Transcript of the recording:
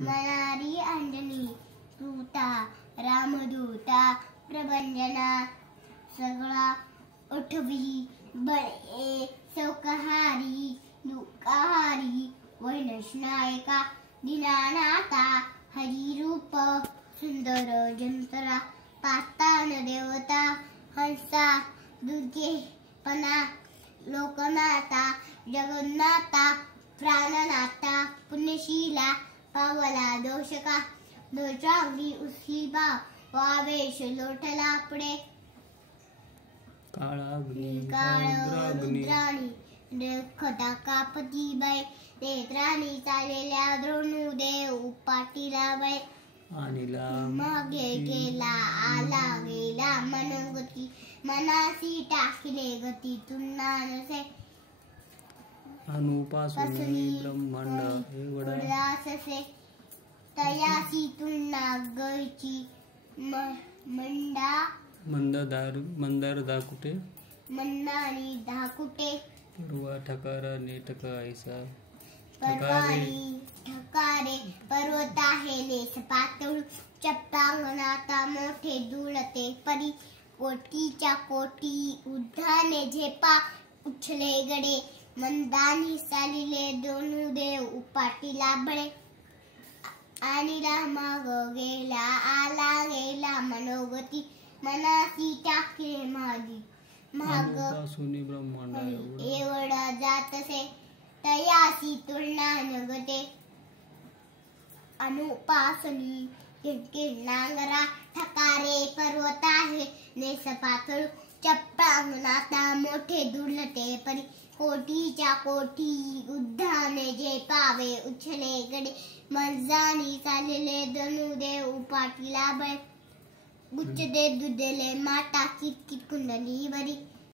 मनारी अंजनी सूता रामदूता प्रभंजना सगळा उठवी बळे सौकहारी दुःखहारी वैनशनायका दिनानाथा हरिरूप सुंदर जंतरा पातान देवता हंसा दुर्गेपणा लोकनाथा जगन्नाथा प्राणनाथा पुण्यशीला पावला दोषका दोषांगी उस्लिबा वावेश लोटला पुढे काळाग्नी खटा कापती बाई नेत्रांनी चाललेल्या द्रोणुदेव पाटीला बाई मागे गेला आला गेला मनोगती मनासी टाकले गती तुन्ना नसे अनुपासुनी ब्रह्मांड एवढासे तयासी तुन्ना गयची मंदार दाकुटे मंदारी दाकुटे परवा ठकारा नेटक ऐसा परवानी ठकारे पर्वता हेले सपातळ चप्पांगणाता मोठे दुळते परी कोटीच्या कोटी उद्धाने झेपा उछले गडे मंदानी सालिले दोनुदेव उपाटीला बळे आणि माग गेला आला गेला मनोगती मनासी टाकले मागी माग ब्रह्मांड एवढा जातसे तयासी तुलना नगते अनुपासनी नांगरा ठकारे पर्वत आहे नेसपातळ चप्पांगणाता मोठे दुर्लते परी कोटीच्या कोटी उद्धाने जे पावे उछले गडे मर्जानी चालले धनुदेव उपाटीला बळ गुच्छ दे दुधले माटा कितकी कुंडली बरी